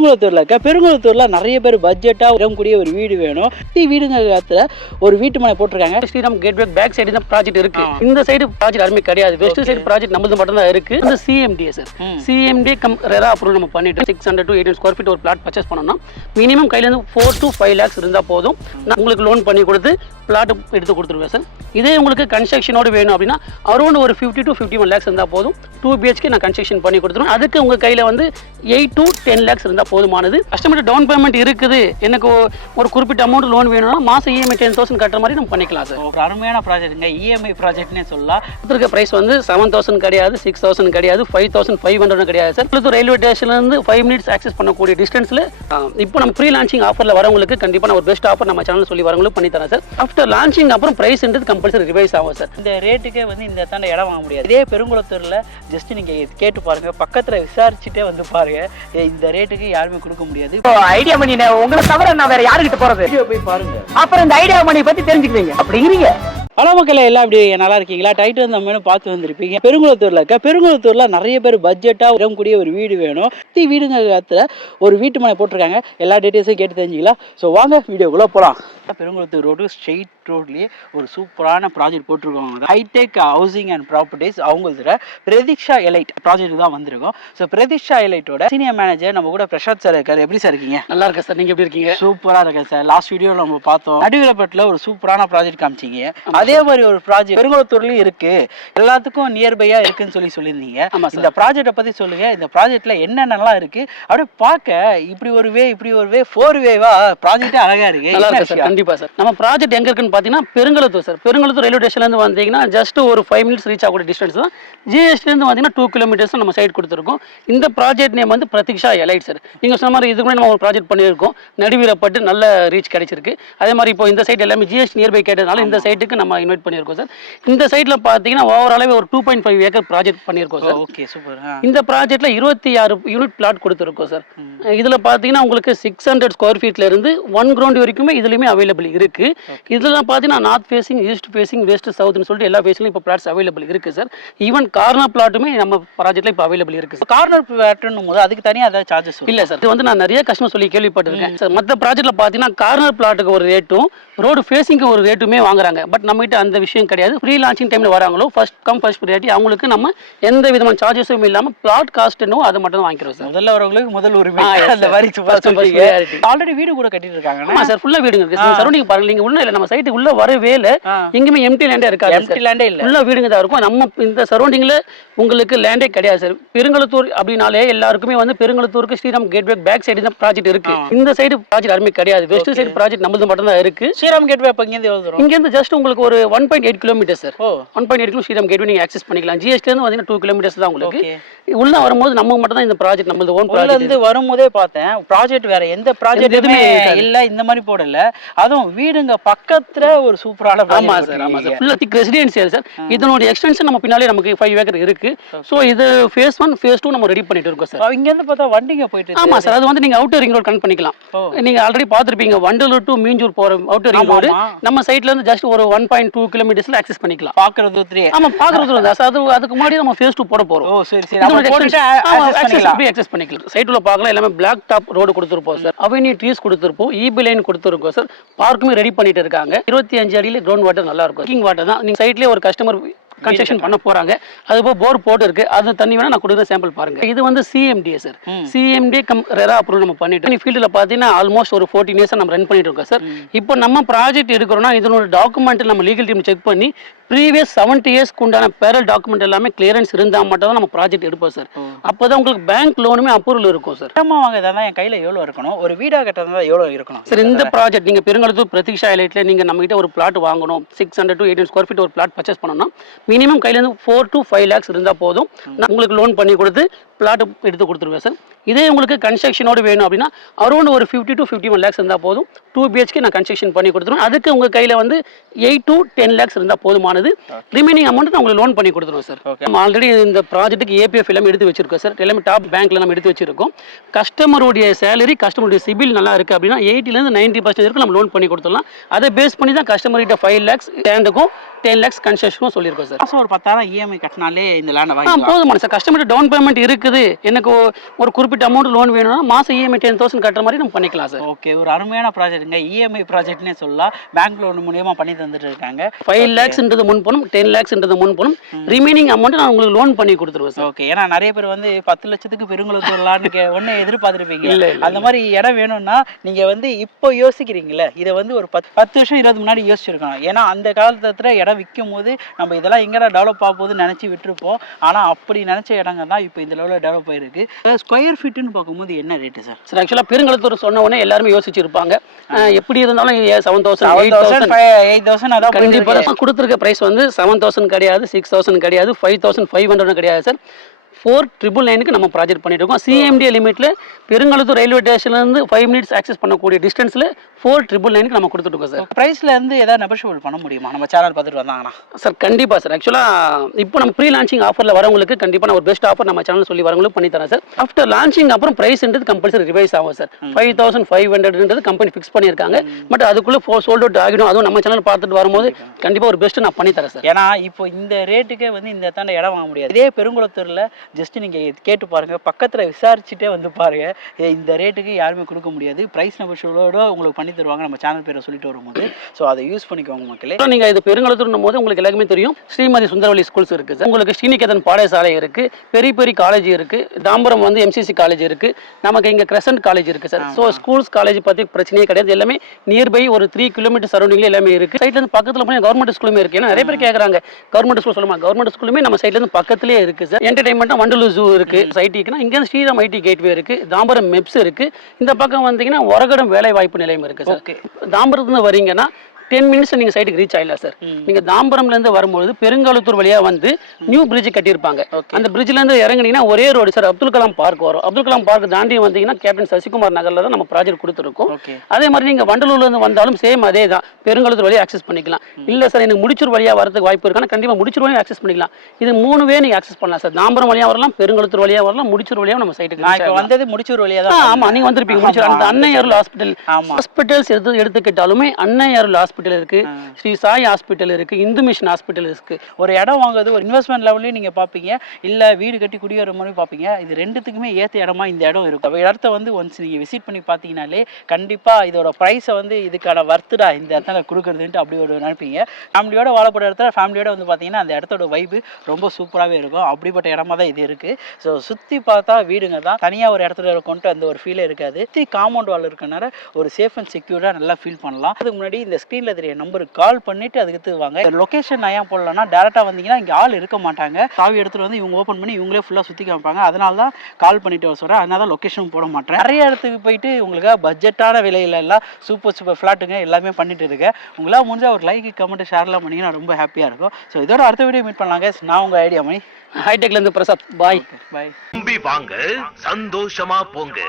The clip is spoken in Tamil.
பெருங்குளத்தூர்ல இருக்க பெருங்குளத்தூர்ல நிறைய பேர் பட்ஜெட்டா வரக்கூடிய ஒரு வீடு வேணும். வீடுங்க காலத்துல ஒரு வீட்டு மனை போட்டிருக்காங்க. ஸ்ரீராம் கேட்வே பேக் சைடு தான் ப்ராஜெக்ட் இருக்கு. இந்த சைடு ப்ராஜெக்ட் அருமை கிடையாது. வெஸ்ட் சைடு ப்ராஜெக்ட் நம்மளது மட்டும் தான் இருக்கு. இந்த CMDA sir CMDA RERA approval நம்ம பண்ணிட்டு 600 to 800 ஸ்கொயர் ஃபீட் ஒரு பிளாட் பர்ச்சேஸ் பண்ணோம்னா மினிமம் கையில இருந்து 4 to 5 lakhs இருந்தா போதும். நான் உங்களுக்கு லோன் பண்ணி கொடுத்து பிளாட் எடுத்து கொடுத்துருவேன் சார். இதே உங்களுக்கு கன்ஸ்ட்ரக்ஷனோட வேணும் அப்படின்னா அரௌண்ட் ஒரு 50 to 51 lakhs இருந்தா போதும். 2 BHK நான் கன்ஸ்ட்ரக்ஷன் பண்ணி கொடுத்துருவேன். அதுக்கு உங்க கையில வந்து 8 to 10 lakhs இருந்தா போதுமானது. கஸ்டமர் டவுன் பேமெண்ட் இருக்குது, எனக்கு ஒரு குறிப்பிட்ட அமௌண்ட் லோன் வேணும்னா மாசம் இஎம்ஐ 10,000 கட்டுற மாதிரி நம்ம பண்ணிக்கலாம் சார். ஒரு அருமையான ப்ராஜெக்ட்டுங்க, இஎம்ஐ ப்ராஜெக்ட்னே சொல்லலாம். இருக்க பிரைஸ் வந்து 7,000 கிடையாது, 6,000 கிடையாது, 5,500 கிடையாது சார். இது ரயில்வே ஸ்டேஷன்ல இருந்து 5 minutes ஆக்சஸ் பண்ணக்கூடிய டிஸ்டன்ஸ்ல இப்போ நம்ம ப்ரீ லான்ச்சிங் ஆஃபர்ல வரவங்களுக்கு கண்டிப்பா நான் ஒரு பெஸ்ட் ஆஃபர் நம்ம சேனல் சொல்லி வரவங்களுக்கு பண்ணி தரேன் சார். ஆஃப்டர் லான்ச்சிங் அப்புறம் பிரைஸ்ன்றது கம்பல்சரி ரிவைஸ் ஆகும் சார். இந்த ரேட்டுக்கே வந்து இந்த தாண்ட இடம் வாங்க முடியாது. இதே பெருங்குளத்தூர்ல ஜஸ்ட் நீங்க கேட்டு பாருங்க, பக்கத்துல விசாரிச்சுட்டே வந்து பாருங்க, இந்த ரேட்டுக்கு யாருமே கொடுக்க முடியாது. ஐடியா மணி உங்களை தவிர நான் வேற யாருக்கிட்ட போறது? வீடியோ போய் பாருங்க, அப்புறம் இந்த ஐடியா மணி பத்தி தெரிஞ்சுக்கிறீங்க அப்படிங்கிறீங்க. பல மக்கள் எல்லாம் இப்படி நல்லா இருக்கீங்களா? டைட்டில் அந்த மாதிரி பார்த்து வந்திருப்பீங்க. பெருங்குளத்தூர்ல இருக்க பெருங்குளத்தூர்ல நிறைய பேர் பட்ஜெட்டா வரக்கூடிய ஒரு வீடு வேணும். வீடுங்க காலத்துல ஒரு வீட்டு மனை போட்டிருக்காங்க. எல்லா டீட்டெயில்ஸையும் கேட்டு தெரிஞ்சுக்கலாம். ஸோ வாங்க வீடியோக்குள்ள போகலாம். பெருங்குளத்தூர் ரோடு ஸ்ட்ரெயிட் ரோட்லேயே ஒரு சூப்பரான ப்ராஜெக்ட் போட்டிருக்காங்க. ஹைடெக் ஹவுசிங் அண்ட் ப்ராப்பர்ட்டிஸ் அவங்களோட பிரதீக்ஷா எலைட் ப்ராஜெக்ட் தான் வந்திருக்கோம். ஸோ பிரதீக்ஷா எலைட்டோட சீனியர் மேனேஜர் நம்ம கூட பிரசாத் சார் இருக்காரு. எப்படி சார் இருக்கீங்க? நல்லா இருக்கேன் சார், நீங்க எப்படி இருக்கீங்க? சூப்பராக இருக்கேன் சார். லாஸ்ட் வீடியோவில் நம்ம பார்த்தோம், நடுவிலப்பட்டில் ஒரு சூப்பரான ப்ராஜெக்ட் காமிச்சிங்க. அதே மாதிரி ஒரு ப்ராஜெக்ட் பெருங்குளத்தூர்லயும் இருக்கு, எல்லாத்துக்கும் நியர்பையா இருக்குன்னு சொல்லியிருந்தீங்க. இந்த ப்ராஜெக்டை பத்தி சொல்லுங்க. இந்த ப்ராஜெக்ட்ல என்னென்னலாம் இருக்கு அப்படியே பார்க்க இப்படி ஒரு வே 4 வேவா ப்ராஜெக்டே அழகா இருக்கு. நல்லா இருக்கு சார். கண்டிப்பா சார். நம்ம ப்ராஜெக்ட் எங்க இருக்குன்னு பாத்தீங்கன்னா பெருங்குளத்தூர் சார். பெருங்குளத்தூர் ரயில்வே ஸ்டேஷன்ல இருந்து வந்தீங்கன்னா ஜஸ்ட் ஒரு 5 minutes ரீச் ஆகக்கூடிய டிஸ்டன்ஸ் தான். ஜிஎஸ்டில இருந்து வந்தீங்கன்னா 2 kilometers நம்ம சைட் கொடுத்துருக்கோம். இந்த ப்ராஜெக்ட் நேம் வந்து பிரதீக்ஷா எலைட் சார். நீங்க சொன்ன மாதிரி இதுக்கு முன்னாடி நம்ம ஒரு ப்ராஜெக்ட் பண்ணியிருக்கோம், நடுவீரப்பட்டு நல்ல ரீச் கிடைச்சிருக்கு. அதே மாதிரி இப்போ இந்த சைட் எல்லாமே ஜிஎஸ்டி நியர்பை கேட்டதுனால இந்த சைட்டுக்கு நம்ம இன்வைட் பண்ணியிருக்கோம் சார். இந்த சைட்ல பாத்தீங்கன்னா ஓவராலாவே ஒரு 2.5 ஏக்கர் ப்ராஜெக்ட் பண்ணியிருக்கோம் சார். Okay, super. இந்த ப்ராஜெக்ட்ல 26 யூனிட் பிளாட் கொடுத்துருக்கோம் சார். இதுல பாத்தீங்கன்னா உங்களுக்கு 600 ஸ்கொயர் ஃபீட்ல இருந்து 1 ground வரைக்குமே இதுலயுமே அவைலபிள் இருக்கு. இதுல பாத்தீங்கன்னா north facing, east facing, west சவுத்னு சொல்லிட்டு எல்லா ஃபேஸ்லயும் இப்போ பிளாட்ஸ் அவைலபிள் இருக்கு சார். ஈவன் கார்னர் பிளாட்டுமே நம்ம ப்ராஜெக்ட்ல இப்போ அவைலபிள் இருக்கு. கார்னர் பிளாட்னும் போது அதுக்கு தனியா ஏதாவது சார்ஜஸ் இல்ல சார். இது வந்து நான் நிறைய கஸ்டமர் சொல்லி கேள்விப்பட்டிருக்கேன் சார். மற்ற ப்ராஜெக்ட்ல பாத்தீங்கன்னா கார்னர் பிளாட்டுக்கு ஒரு ரேட்டும் ரோடு ஃபேசிங்க்கு ஒரு ரேட்டுமே வாங்குறாங்க. பட் நம்ம கிட்ட அந்த விஷயம் கிடையாது. ஃப்ரீ லான்ச்சிங் டைம்ல வராங்களோ ஃபர்ஸ்ட் கம் ஃபர்ஸ்ட் ப்ரையாரிட்டி, அவங்களுக்கு நம்ம எந்த விதமான சார்ஜஸும் இல்லாம பிளாட் காஸ்ட் என்னவோ அதை மட்டும் வாங்கிக்கிறோம் சார். முதல்ல வரவங்களுக்கு முதல் உரிமை. ஆல்ரெடி வீடு கூட கட்டிட்டு இருக்காங்க. ஆமா சார், ஃபுல்லா வீடுங்க இருக்கு. சரௌண்டிங் பாருங்க, நீங்க உள்ள இல்ல நம்ம சைட்டு உள்ள வரவே இல்ல, எங்கேயுமே எம்டி லேண்டே இருக்காது. எம்டி லேண்டே இல்ல, உள்ள வீடுங்க தான் இருக்கும். நம்ம இந்த சரௌண்டிங்ல உங்களுக்கு லேண்டே கிடையாது சார். பெருங்குளத்தூர் அப்படினாலே எல்லாருக்குமே வந்து பெருங்குளத்தூருக்கு ஸ்ரீராம் கேட்வே பேக் சைடு தான் ப்ராஜெக்ட் இருக்கு. இந்த சைடு ப்ராஜெக்ட் அருமை கிடையாது. வெஸ்ட் சைடு ப்ராஜெக்ட் நம்மளது மட்டும் தான் இருக்கு. ஸ்ரீராம் கேட்வே அப்ப இங்க இருந்து இங்க இருந்து ஜஸ்ட் உங்களுக்கு ஒரு 1.8 kilometre sir. 1.8 kilo Sriram gateway நீங்க ஆக்சஸ் பண்ணிக்கலாம். ஜிஎஸ்டி இருந்து வந்து 2 kilometers தான் உங்களுக்கு. உள்ள வரும்போது நம்ம மட்டும் தான் இந்த ப்ராஜெக்ட் நம்மளது ஓன் ப்ராஜெக்ட். இருந்து வரும்போதே பார்த்தேன் ப்ராஜெக்ட் வேற எந்த ப்ராஜெக்ட் எதுவுமே இல்ல, இந்த மாதிரி போடல. அதுவும் வீடுங்க பக்கத்துல ஒரு சூப்பரான. ஆமா சார், ஆமா சார். ஃபுல்லா திக் ரெசிடென்சியல் சார். இதனோட எக்ஸ்டென்ஷன் நம்ம பின்னாலே நமக்கு 5 ஏக்கர் இருக்கு. சோ இது phase 1 phase 2 நம்ம ரெடி பண்ணிட்டு இருக்கோம் சார். இங்க இருந்து பார்த்தா வண்டிங்க போயிட்டு இருக்கு. ஆமா சார், அது வந்து நீங்க அவுட்டர் ரிங் ரோட் கனெக்ட் பண்ணிக்கலாம். நீங்க ஆல்ரெடி பாத்துருப்பீங்க வண்டலூர் டு மீஞ்சூர் போற அவுட்டர் ரிங் ரோட் நம்ம சைட்ல இருந்து ஜஸ்ட் ஒரு 1.2 kilometersல ஆக்சஸ் பண்ணிக்கலாம். பாக்குறது 3. ஆமா, பாக்குறது தான் சார். அதுக்கு முன்னாடி நம்ம phase 2 போட போறோம். ஓ சரி சரி, நம்ம போட்டுட்டு ஆக்சஸ் பண்ணிக்கலாம். சைட்ல பார்க்கலாம், எல்லாமே பிளாக் டாப் ரோடு கொடுத்துருப்போம் சார். அவென்யூ ட்ரீஸ் கொடுத்துருப்போம், ஈபி லைன் கொடுத்துருக்கோம் சார். பார்க்குமே ரெடி பண்ணிட்டு இருக்காங்க. 25 அடியில கிரவுண்ட் வாட்டர் நல்லா இருக்கும். கிங் வாட்டர் தான். நீங்க சைட்லயே ஒரு கஸ்டமர் கன்ஸ்ட்ரக்ஷன் பண்ண போறாங்க. அதுபோல் போர் போட்டு இருக்கு. அது தண்ணி வேணா நான் கொடுக்குற சாம்பிள் பாருங்க. இது வந்து CMDA sir. CMDA RERA approval நம்ம பண்ணிட்டு ஃபீல்டில் பார்த்தீங்கன்னா ஆல்மோஸ்ட் ஒரு 14 years நம்ம ரன் பண்ணிட்டு இருக்கோம் சார். இப்போ நம்ம ப்ராஜெக்ட் எடுக்கிறோம்னா இதனோட டாக்குமெண்ட் நம்ம லீகல் டீம் செக் பண்ணி ப்ரீவியஸ் 70 years உண்டான பேரல் டாக்குமெண்ட் எல்லாமே கிளியரன்ஸ் இருந்தால் மட்டும் தான் நம்ம ப்ராஜெக்ட் எடுப்போம் சார். அப்போதான் உங்களுக்கு பேங்க் லோனுமே அப்ரூவல் இருக்கும் சார். வாங்குறதா என் கையில எவ்வளோ இருக்கணும், ஒரு வீடாக கட்டுறதா எவ்வளோ இருக்கணும் சார்? இந்த ப்ராஜெக்ட் நீங்க பெருங்குளத்தூர் பிரதீக்ஷா எலைட்ல நீங்க நம்ம கிட்ட ஒரு பிளாட் வாங்கணும், 600 to 800 ஸ்கொயர் ஃபீட் ஒரு பிளாட் பர்ச்சேஸ் பண்ணோம்னா மினிமம் கையில இருந்து 4 to 5 lakhs இருந்தா போதும். நான் உங்களுக்கு லோன் பண்ணி கொடுத்து பிளாட் எடுத்து கொடுத்துருவேன் சார். இதே உங்களுக்கு கன்ஸ்ட்ரக்ஷனோட வேணும் அப்படின்னா அரௌண்ட் ஒரு 50 to 51 lakhs இருந்தா போதும். 2 BHK நான் கன்ஸ்ட்ரக்ஷன் பண்ணி கொடுத்துருவேன். அதுக்கு உங்க கையில வந்து 8 to 10 lakhs இருந்தா போதுமானது. ரிமைனிங் அமௌண்ட் நான் உங்களுக்கு லோன் பண்ணி கொடுத்துருவோம் சார். நம்ம ஆல்ரெடி இந்த ப்ராஜெக்ட்டுக்கு ஏபிஎஃப் எல்லாம் எடுத்து வச்சிருக்கோம் சார். எல்லாமே டாப் பேங்க்ல நம்ம எடுத்து வச்சிருக்கோம். கஸ்டமருடைய சேலரி, கஸ்டமருடைய சிபில் நல்லா இருக்கு அப்படின்னா 80 to 90% வரைக்கும் நம்ம லோன் பண்ணி கொடுத்துடலாம். அதை பேஸ் பண்ணி தான் கஸ்டமர் கிட்ட 5 lakhs லேண்டுக்கும் 10 lakhs கன்செஷனும் சொல்லியிருக்கோம் சார். மாதம் ஒரு 10,000 இஎம்ஐ கட்டினாலே இந்த லேண்டை வாங்கிக்கலாம். போதுமான சார். கஸ்டமர் டவுன் பேமெண்ட் இருக்குது, எனக்கு ஒரு குறிப்பிட்ட அமௌண்ட் லோன் வேணும்னா மாதம் இஎம்ஐ 10,000 கட்டுற மாதிரி நம்ம பண்ணிக்கலாம் சார். ஓகே, ஒரு அருமையான ப்ராஜெக்ட்டுங்க. இஎம்ஐ ப்ராஜெக்ட்னே சொல்லலாம். பேங்க் லோன் மூலியமாக பண்ணி தந்துட்டு இருக்காங்க. 5 lakhsன்றது முன் பணம், 10 lakhsன்றது முன் பணம், ரிமைனிங் அமௌண்ட் நான் உங்களுக்கு லோன் பண்ணி கொடுத்துருவேன் சார். ஓகே, ஏன்னா நிறைய பேர் வந்து 10 லட்சத்துக்கு பெருங்குளத்தூர்லான்னு ஒன்று எதிர்பார்த்துருப்பீங்க. அந்த மாதிரி இடம் வேணும்னா நீங்கள் வந்து இப்போ யோசிக்கிறீங்களே, இதை வந்து ஒரு 10 வருஷம் 20 முன்னாடி யோசிச்சிருக்கணும். ஏன்னா அந்த காலத்தில் இடம் விற்கும் போது நம்ம இதெல்லாம் எங்கடா டெவலப் ஆகும்போது நினச்சி விட்டுருப்போம். ஆனால் அப்படி நினச்ச இடங்க தான் இப்போ இந்த லெவலில் டெவலப் ஆயிருக்கு. ஸ்கொயர் ஃபீட்டுன்னு பார்க்கும்போது என்ன ரேட்டு சார்? சார் ஆக்சுவலாக பெருங்குளத்தூர் சொன்ன உடனே எல்லாருமே யோசிச்சிருப்பாங்க, எப்படி இருந்தாலும் 7,000 8,000 அதான் கண்டிப்பாக கொடுத்துருக்க ப்ரைஸ் வந்து 7,000 கிடையாது, 6,000 கிடையாது, 5,500 கிடையாது சார். 4,999க்கு நம்ம ப்ராஜெக்ட் பண்ணிட்டு இருக்கோம். சிஎம்டி லிமிட்ல பெருங்குளத்தூர் ரயில்வே ஸ்டேஷன்லேருந்து 5 minutes ஆக்சஸ் பண்ணக்கூடிய டிஸ்டன்ஸில் 4,999க்கு நம்ம கொடுத்துருக்கோம் சார். ப்ரைஸில் இருந்து ஏதாவது நெகோஷியபிள் பண்ண முடியுமா நம்ம சேனல் பார்த்துட்டு வந்தாங்கன்னா? சார் கண்டிப்பாக சார். ஆக்சுவலாக இப்போ நம்ம ப்ரீ லான்ச்சிங் ஆஃபரில் வரவங்களுக்கு கண்டிப்பாக நான் ஒரு பெஸ்ட் ஆஃபர் நம்ம சேனல் சொல்லி வரவங்களுக்கு பண்ணி தரேன் சார். ஆஃப்டர் லான்ச்சிங் அப்புறம் ப்ரைஸ்ன்றது கம்பல்சரி ரிவைஸ் ஆகும் சார். 5,500ன்றது கம்பெனி ஃபிக்ஸ் பண்ணியிருக்காங்க. பட் அதுக்குள்ளே சோல்ட் அவுட் ஆகிடும். அதுவும் நம்ம சேனல் பார்த்துட்டு வரும்போது கண்டிப்பாக ஒரு பெஸ்ட்டு நான் பண்ணி தரேன் சார். ஏன்னா இப்போ இந்த ரேட்டுக்கே வந்து இந்த தாண்ட இடம் வாங்க முடியாது. இதே பெருங்குளத்தூரில் ஜஸ்ட் நீங்கள் கேட்டு பாருங்கள், பக்கத்தில் விசாரிச்சுட்டே வந்து பாருங்கள். இந்த ரேட்டுக்கு யாருமே கொடுக்க முடியாது. ப்ரைஸ் நெகோஷியபிளோட உங்களுக்கு பண்ணி தருவாங்க நம்ம சேனல் பேரை சொல்லிட்டு வரும்போது. ஸோ அதை யூஸ் பண்ணிக்கோங்க மக்களே. நீங்கள் இது பெருங்குளத்தூர்னும் போது உங்களுக்கு எல்லாருமே தெரியும், ஸ்ரீமதி சுந்தரவல்லி ஸ்கூல்ஸ் இருக்குது சார். உங்களுக்கு ஸ்ரீநிகேதன் பாடசாலை இருக்குது, பெரிய பெரிய காலேஜ் இருக்குது, தாம்பரம் வந்து எம்சிசி காலேஜ் இருக்குது, நமக்கு இங்கே கிரசன்ட் காலேஜ் இருக்குது சார். ஸோ ஸ்கூல்ஸ் காலேஜ் பற்றி பிரச்சனையே கிடையாது. எல்லாமே நியர்பை ஒரு 3 kilometers சரௌண்டிங்ல எல்லாமே இருக்குது. சைட்லேருந்து பக்கத்தில் போய் கவர்மெண்ட் ஸ்கூலுமே இருக்குது. ஏன்னா நிறைய பேர் கேட்குறாங்க கவர்மெண்ட் ஸ்கூல் சொல்லுமா, கவர்மெண்ட் ஸ்கூலுமே நம்ம சைட்லேருந்து பக்கத்துலேயே இருக்குது சார். என்டர்டைன்மெண்ட்டாக வண்டலூர் ஜூ இருக்குது, ஐடிக்குன்னா இங்கே ஸ்ரீராம் ஐடி கேட்வே இருக்குது, தாம்பரம் மெப்ஸ் இருக்குது. இந்த பக்கம் வந்தீங்கன்னா ஒரகடம் வேலை வாய்ப்பு நிலையம் இருக்குது சார். தாம்பரத்துலேருந்து வரீங்கன்னா 10 minutes நீங்கள் சைட்டுக்கு ரீச் ஆயிடலாம் சார். நீங்கள் தாம்பரம்லேருந்து வரும்போது பெருங்குளத்தூர் வழியாக வந்து நியூ பிரிட்ஜ் கட்டியிருப்பாங்க. அந்த பிரிட்ஜ்லேருந்து இறங்குனீங்கன்னா ஒரே road sir, Abdul Kalam park வரும். அப்துல் கலாம் பார்க் தாண்டி வந்தீங்கன்னா கேப்டன் சசிகுமார் நகரில் தான் நம்ம ப்ராஜெக்ட் கொடுத்துருக்கோம். அதே மாதிரி நீங்கள் வண்டலூர்லேருந்து வந்தாலும் சேம் அதே தான், பெருங்குளத்தூர் வழியாக ஆக்சஸ் பண்ணிக்கலாம். இல்லை சார் எனக்கு முடிச்சூர் வழியாக வரதுக்கு வாய்ப்பு இருக்கானா, கண்டிப்பாக முடிச்சூர் வழியாக ஆக்சஸ் பண்ணிக்கலாம். இது 3 வே நீங்கள் ஆக்சஸ் பண்ணலாம் சார். தாம்பரம் வழியாக வரலாம், பெருங்குளத்தூர் வழியாக வரலாம், முடிச்சூர் வழியாக நம்ம சைட்டுக்கு வந்தது. முடிச்சூர் வழியாக தான். ஆமாம், நீங்கள் வந்திருப்பீங்க முடிச்சூர். அந்த அன்னை அருள் ஹாஸ்பிட்டல் ஹாஸ்பிட்டல்ஸ் எடுத்துக்கிட்டாலுமே அன்னை அருள் ஹாஸ்பிட்டல் இருக்குது, ஸ்ரீ சாய் ஹாஸ்பிட்டல் இருக்கு, இந்து மிஷன் ஹாஸ்பிட்டல் இருக்கு. ஒரு இடம் வாங்குறது ஒரு இன்வெஸ்ட்மெண்ட் லெவல்லையும் நீங்கள் பார்ப்பீங்க, இல்லை வீடு கட்டி குடியேற மாதிரி பார்ப்பீங்க. இது ரெண்டுத்துக்குமே ஏற்ற இடமா இந்த இடம் இருக்கும். அப்போ இடத்த வந்து ஒன்ஸ் நீங்கள் விசிட் பண்ணி பார்த்தீங்கனாலே கண்டிப்பாக இதோட ப்ரைஸை வந்து இதுக்கான வர்த்துடா இந்த இடத்துல கொடுக்குறதுன்ட்டு அப்படி ஒரு நினைப்பீங்க. ஃபேமிலியோட வாழப்பட்ட இடத்துல ஃபேமிலியோட வந்து பார்த்தீங்கன்னா அந்த இடத்தோட வைப்பு ரொம்ப சூப்பராகவே இருக்கும். அப்படிப்பட்ட இடமா தான் இது இருக்குது. ஸோ சுற்றி பார்த்தா வீடுங்க தான், தனியாக ஒரு இடத்துல கொண்டு அந்த ஒரு ஃபீலே இருக்காது. சுற்றி காம்பவுண்ட் வால் இருக்கனால ஒரு சேஃப் அண்ட் செக்யூர்டாக நல்லா ஃபீல் பண்ணலாம். அதுக்கு முன்னாடி இந்த ஸ்க்ரீனில் தெரிய நம்பருக்கு கால் பண்ணிட்டு அதுக்கு வாங்க. லொகேஷன் நான் ஏன் போடலன்னா, டேரெக்டாக வந்தீங்கன்னா இங்கே ஆள் இருக்க மாட்டாங்க. சாவி எடுத்துகிட்டு வந்து இவங்க ஓப்பன் பண்ணி இவங்களே ஃபுல்லாக சுற்றி காமிப்பாங்க. அதனால தான் கால் பண்ணிட்டு வர சொல்கிறேன். அதனால தான் லொக்கேஷன் போட மாட்டேன். நிறைய இடத்துக்கு போயிட்டு உங்களுக்கு பட்ஜெட்டான விலையில எல்லாம் சூப்பர் ஃப்ளாட்டுங்க எல்லாமே பண்ணிட்டு இருக்கேன். உங்களால் முடிஞ்சால் ஒரு லைக் கமெண்ட் ஷேர்லாம் பண்ணிங்கன்னா ரொம்ப ஹாப்பியாக இருக்கும். ஸோ இதோட அடுத்த வீடியோ மீட் பண்ணலாங்க. நான் உங்கள் ஐடியா மணி, ஹைடெக்லேருந்து பிரசாத். பாய் பாய். வாங்க சந்தோஷமா போங்க.